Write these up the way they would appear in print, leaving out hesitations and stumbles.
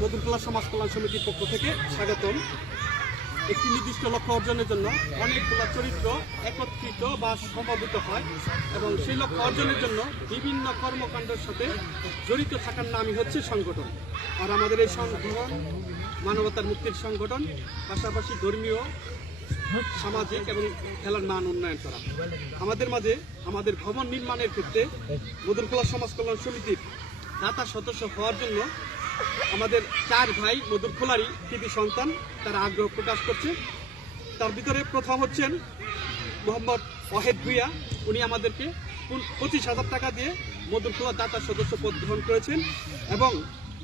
মধুরকলা সমাজ কল্যাণ সমিতির পক্ষ থেকে স্বাগতম। একটি নির্দিষ্ট লক্ষ্য অর্জনের জন্য অনেকগুলো চরিত্র একত্রিত বা সমবেত হয় এবং সেই লক্ষ্য অর্জনের জন্য বিভিন্ন কর্মকাণ্ডের সাথে জড়িত থাকার নামই হচ্ছে সংগঠন। আর আমাদের এই সংগঠন মানবতার মুক্তির সংগঠন, পাশাপাশি ধর্মীয়, সামাজিক এবং খেলার মান উন্নয়ন করা। আমাদের মাঝে আমাদের ভবন নির্মাণের ক্ষেত্রে মধুরকলা সমাজ কল্যাণ সমিতির দাতা সদস্য হওয়ার জন্য আমাদের 4 ভাই মধুরকলারই কৃতি সন্তান, তারা আগ্রহ প্রকাশ করছে। তার ভিতরে প্রথম হচ্ছেন মোহাম্মদ ওয়াহেদ ভুইয়া। উনি আমাদেরকে 25,000 টাকা দিয়ে মধুরকলা দাতা সদস্য পদ গ্রহণ করেছেন। এবং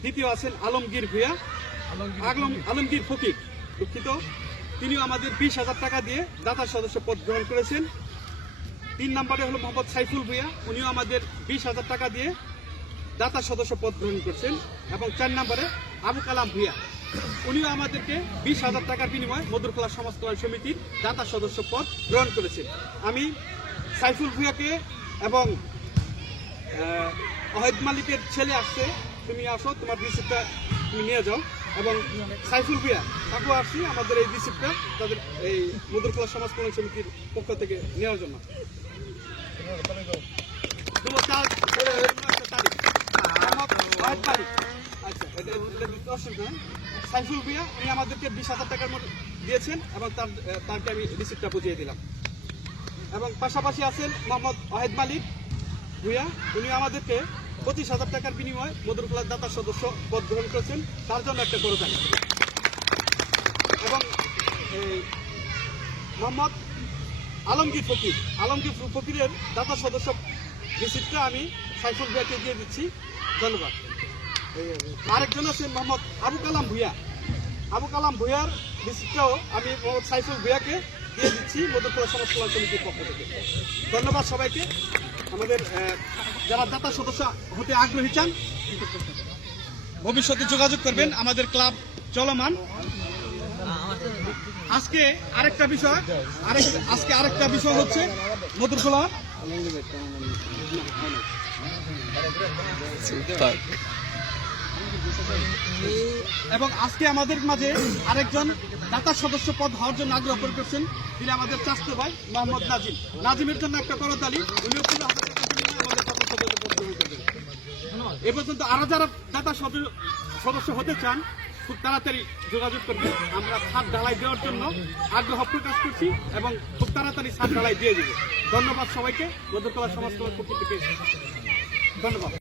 দ্বিতীয় আছেন আলমগীর ভুইয়া, আলমগীর ফকির, দুঃখিত, তিনিও আমাদের 20,000 টাকা দিয়ে দাতা সদস্য পদ গ্রহণ করেছেন। 3 নম্বরে হলো মোহাম্মদ সাইফুল ভুইয়া, উনিও আমাদের 20,000 টাকা দিয়ে দাতা সদস্য পদ গ্রহণ করছেন। এবং 4 নম্বরে আবু কালাম ভুইয়া, উনিও আমাদেরকে 20,000 টাকার বিনিময়ে মধুরকলা সমাজ কল্যাণ সমিতির দাতা সদস্য পদ গ্রহণ করেছেন। আমি সাইফুল ভুইয়াকে এবং ওয়াহেদ মালিকের ছেলে আসছে, তুমি আসো, তোমার রিসিপ্টটা তুমি নিয়ে যাও। এবং সাইফুল ভুইয়া তাকেও আসছি আমাদের এই রিসিপ্টটা তাদের এই মধুরকলা সমাজ কল্যাণ সমিতির পক্ষ থেকে নেওয়ার জন্য। সাইফুল ভুইয়া উনি আমাদেরকে 20,000 টাকার মতো দিয়েছেন এবং তারকে আমি রিসিপ্টটা বুঝিয়ে দিলাম। এবং পাশাপাশি আছেন মোহাম্মদ ওয়াহেদ মালিক ভুইয়া, উনি আমাদেরকে 25,000 টাকার বিনিময়ে মধুরকলার দাতা সদস্য পদ গ্রহণ করেছেন, তার জন্য একটা করতালি। এবং মোহাম্মদ আলমগীর ফকিরের দাতা সদস্য রিসিপ্টটা আমি সাইফুল ভুইয়াকে দিয়ে দিচ্ছি, ধন্যবাদ। আরেকজন আছেন মোহাম্মদ আবু কালাম ভুইয়ার রিসিপ্টটাও আমি মোহাম্মদ সাইফুল ভুইয়াকে দিয়ে দিচ্ছি মধুরকলা সমাজ কল্যাণ সমিতির পক্ষ থেকে। ধন্যবাদ সবাইকে। আমাদের যারা দাতা সদস্য হতে আগ্রহী চান ভবিষ্যতে যোগাযোগ করবেন, আমাদের ক্লাব চলমান। আজকে আরেকটা বিষয় হচ্ছে মধুরকলা এবং আজকে আমাদের মাঝে আরেকজন দাতা সদস্য পদ হওয়ার জন্য আগ্রহ করছেন, তিনি আমাদের চাচাতো ভাই মোহাম্মদ নাজিমের জন্য একটা করতালি। উনিও এ পর্যন্ত আরো যারা দাতা সদস্য হতে চান খুব তাড়াতাড়ি যোগাযোগ করবেন। আমরা ছাদ ঢালাই দেওয়ার জন্য আগ্রহ প্রকাশ করছি এবং খুব তাড়াতাড়ি ছাদ ঢালাই দিয়ে দেব। ধন্যবাদ সবাইকে। মধুরকলা সমাজ কল্যাণ পক্ষ থেকে ধন্যবাদ।